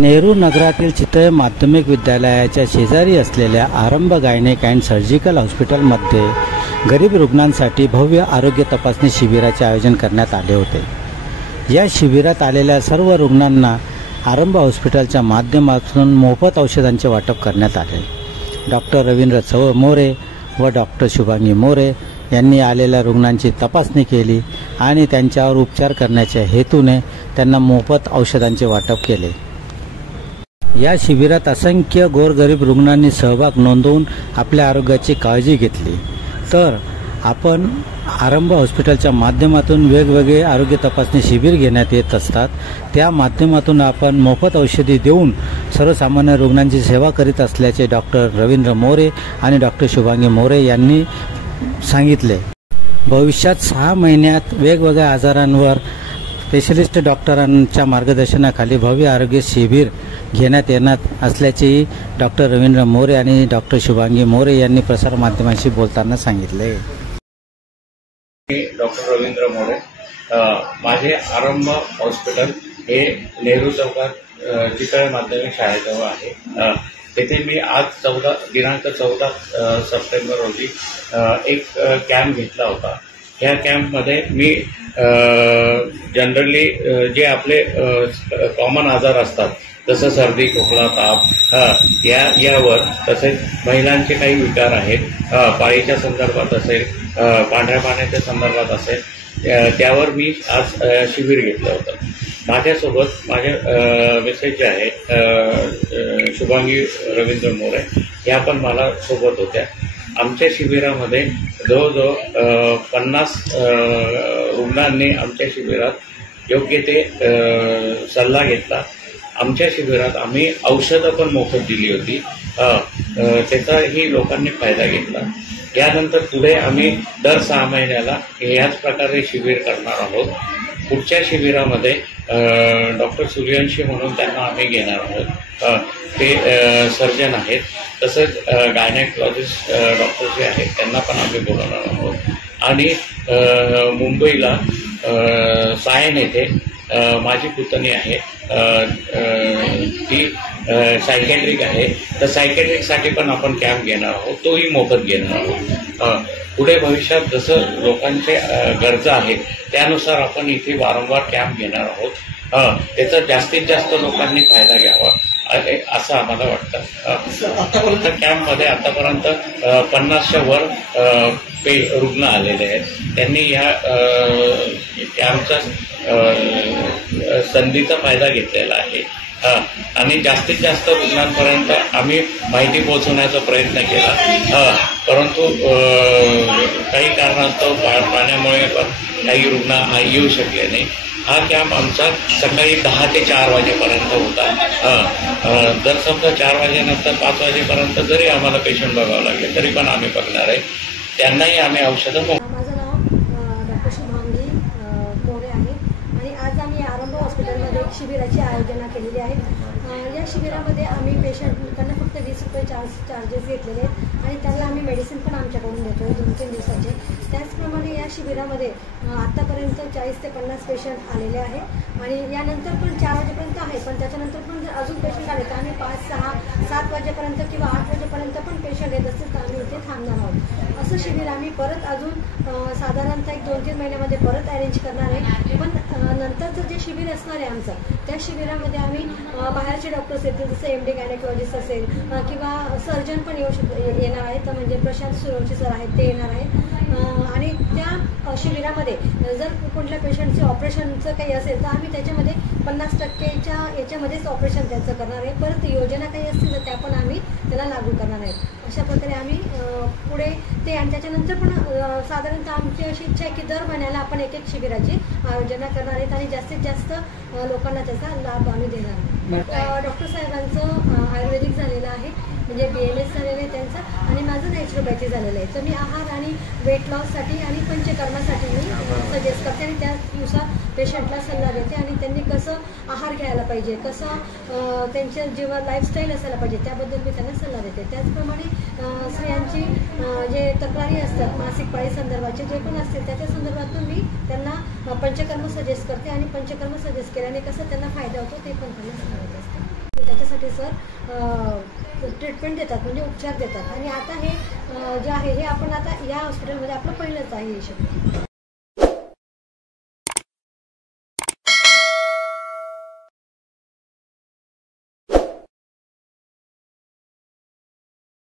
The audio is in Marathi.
नेहरू नगरातील चितळे माध्यमिक विद्यालयाच्या शेजारी असलेल्या आरंभ गायनेक अँड सर्जिकल हॉस्पिटलमध्ये गरीब रुग्णांसाठी भव्य आरोग्य तपासणी शिबिराचे आयोजन करण्यात आले होते। या शिबिरात आलेल्या सर्व रुग्णांना आरंभ हॉस्पिटलच्या माध्यमातून मोफत औषधांचे वाटप करण्यात आले। डॉक्टर रवींद्र मोरे व डॉक्टर शुभांगी मोरे यांनी आलेल्या रुग्णांची तपासणी केली आणि त्यांच्यावर उपचार करण्याच्या हेतूने त्यांना मोफत औषधांचे वाटप केले। या शिबिरात असंख्य गोरगरीब रुग्णांनी सहभाग नोंदवून आपल्या आरोग्याची काळजी घेतली। तर आपण आरंभ हॉस्पिटलच्या माध्यमातून वेगवेगळे आरोग्य तपासणी शिबिर घेण्यात येत असतात। त्या माध्यमातून आपण मोफत औषधी देऊन सर्वसामान्य रुग्णांची सेवा करीत असल्याचे डॉक्टर रवींद्र मोरे आणि डॉक्टर शुभांगी मोरे यांनी सांगितले। भविष्यात 6 महिन्यात वेगवेगळ्या आजारांवर स्पेशलिस्ट डॉक्टरांच्या मार्गदर्शनाखाली भव्य आरोग्य शिबिर घेण्यात येणार असल्याचेही डॉक्टर रवींद्र मोरे आणि डॉक्टर शुभांगी मोरे यांनी प्रसारमाध्यमांशी बोलताना सांगितले। डॉक्टर रवींद्र मोरे, माझे आरंभ हॉस्पिटल हे नेहरू चौकात चितळे माध्यमिक शाळेजवळ आहे। तेथे मी आज दिनांक 14 सप्टेंबर रोजी एक कॅम्प घेतला होता। या कॅम्पमध्ये मी जनरली जे आपले कॉमन आजार असतात जसं सर्दी, खोकला, ताप यावर, तसेच महिलांचे काही विकार आहेत, पाळीच्या संदर्भात असेल, पांढऱ्या पाण्याच्या संदर्भात असेल, त्यावर मी आज शिबिर घेतलं होतं। माझ्यासोबत माझे मिसेस जे आहेत शुभांगी रवींद्र मोरे या पण मला सोबत होत्या। आमच्या शिबिरामध्ये जवळजवळ 50 रुग्णांनी आमच्या शिबिरात योग्य ते सल्ला घेतला। आमच्या शिबिरात आम्ही औषधं पण मोफत दिली होती, त्याचाही लोकांनी फायदा घेतला। यानंतर पुढे आम्ही दर 6 महिन्याला याच प्रकारे शिबिर करणार आहोत। पुढच्या शिबिरामध्ये डॉक्टर सूर्यवंशी म्हणून त्यांना आम्ही घेणार आहोत। ते सर्जन आहेत, तसंच गायनेकोलॉजिस्ट डॉक्टर जे आहेत त्यांना पण आम्ही बोलवणार आहोत। आणि मुंबईला सायन येथे माझी पुतणी आहे, ती सायकॅट्रिक आहे, तर सायकॅट्रिकसाठी पण आपण कॅम्प घेणार आहोत, तोही मोफत घेणार आहोत। पुढे भविष्यात जसं लोकांचे गरजा आहेत त्यानुसार आपण इथे वारंवार कॅम्प घेणार आहोत। त्याचा जास्तीत जास्त लोकांनी फायदा घ्यावा असं आम्हाला वाटतं। कॅम्पमध्ये आतापर्यंत 50च्या वर रुग्ण आलेले आहेत। त्यांनी या कॅम्पचा संधीचा फायदा घेतलेला आहे आणि जास्तीत जास्त रुग्णांपर्यंत आम्ही माहिती पोहोचवण्याचा प्रयत्न केला, परंतु काही कारणास्तव पाण्यामुळे काही रुग्ण येऊ शकले नाही। हा कॅम्प आमचा सकाळी 10 ते 4 वाजेपर्यंत होता। जर समजा 4 वाजेनंतर 5 वाजेपर्यंत जरी आम्हाला पेशंट बघावं लागले तरी पण आम्ही बघणार आहे, त्यांनाही आम्ही औषधं। माझं नाव डॉक्टर शुभांगी मोरे आहे आणि आज आम्ही आरंभ हॉस्पिटलमध्ये एक शिबिराची आयोजन केलेली आहे। या शिबिरामध्ये आम्ही पेशंटकडनं फक्त 20 रुपये चार्जेस घेतलेले आहेत आणि त्यांना आम्ही मेडिसिन पण आमच्याकडून देतो आहे 2-3 दिवसाचे। त्याचप्रमाणे या शिबिरामध्ये आत्तापर्यंत 40 ते 50 पेशंट आलेले आहेत आणि यानंतर पण 4 वाजेपर्यंत आहे, पण त्याच्यानंतर पण जर अजून पेशंट आले तर आम्ही 5, 6, 7 वाजेपर्यंत किंवा 8 वाजेपर्यंत पण पेशंट येत असतील तर आम्ही इथे थांबणार आहोत। असं शिबिर आम्ही परत अजून साधारणतः 1-2-3 महिन्यामध्ये परत अरेंज करणार आहे। पण नंतरचं जे शिबिर असणार आहे आमचं, त्या शिबिरामध्ये आम्ही बाहेरचे डॉक्टर्स येतील, जसं MD गायनेकोलॉजिस्ट असेल किंवा सर्जन पण येणार आहेत, म्हणजे प्रशांत सूर्यवंशी सर आहेत ते येणार आहेत। आणि त्या शिबिरामध्ये जर कुठल्या पेशंटचं ऑपरेशनचं काही असेल तर आम्ही त्याच्यामध्ये 50%च्या याच्यामध्येच ऑपरेशन त्याचं करणार आहे। परत योजना काही असतील तर त्या पण आम्ही त्याला लागू करणार आहेत। अशा प्रकारे आम्ही पुढे ते आणि त्याच्यानंतर पण साधारणतः आमची अशी इच्छा आहे की दर महिन्याला आपण एक शिबिराची आयोजना करणार आहेत आणि जास्तीत जास्त लोकांना त्याचा लाभ आम्ही देणार आहोत। डॉक्टर साहेबांचं आयुर्वेदिक झालेलं आहे, म्हणजे BMS झालेलं आहे त्यांचं, आणि माझं नॅचरोपॅथी झालेलं आहे। तर मी आहार आणि वेट लॉससाठी आणि पंचकर्मासाठी मी सजेस्ट करते आणि त्यानुसार पेशंटला सल्ला देते आणि त्यांनी कसं आहार घ्यायला पाहिजे, कसं त्यांचं जेव्हा लाईफस्टाईल असायला पाहिजे त्याबद्दल मी त्यांना सल्ला देते। त्याचप्रमाणे स्त्रियांची जे तक्रारी असतात मासिक पाळी संदर्भाचे जे पण असतील त्याच्या संदर्भातून मी त्यांना पंचकर्म सजेस्ट करते आणि पंचकर्म सजेस्ट केल्याने कसं त्यांना फायदा होतो ते पण त्यांना सांगत असते। त्याच्यासाठी सर ट्रीटमेंट देतात, म्हणजे उपचार देतात. आणि आता हे जे आहे हे आपण आता या हॉस्पिटलमध्ये आपलं पहिलंच आहे हे शिबिर.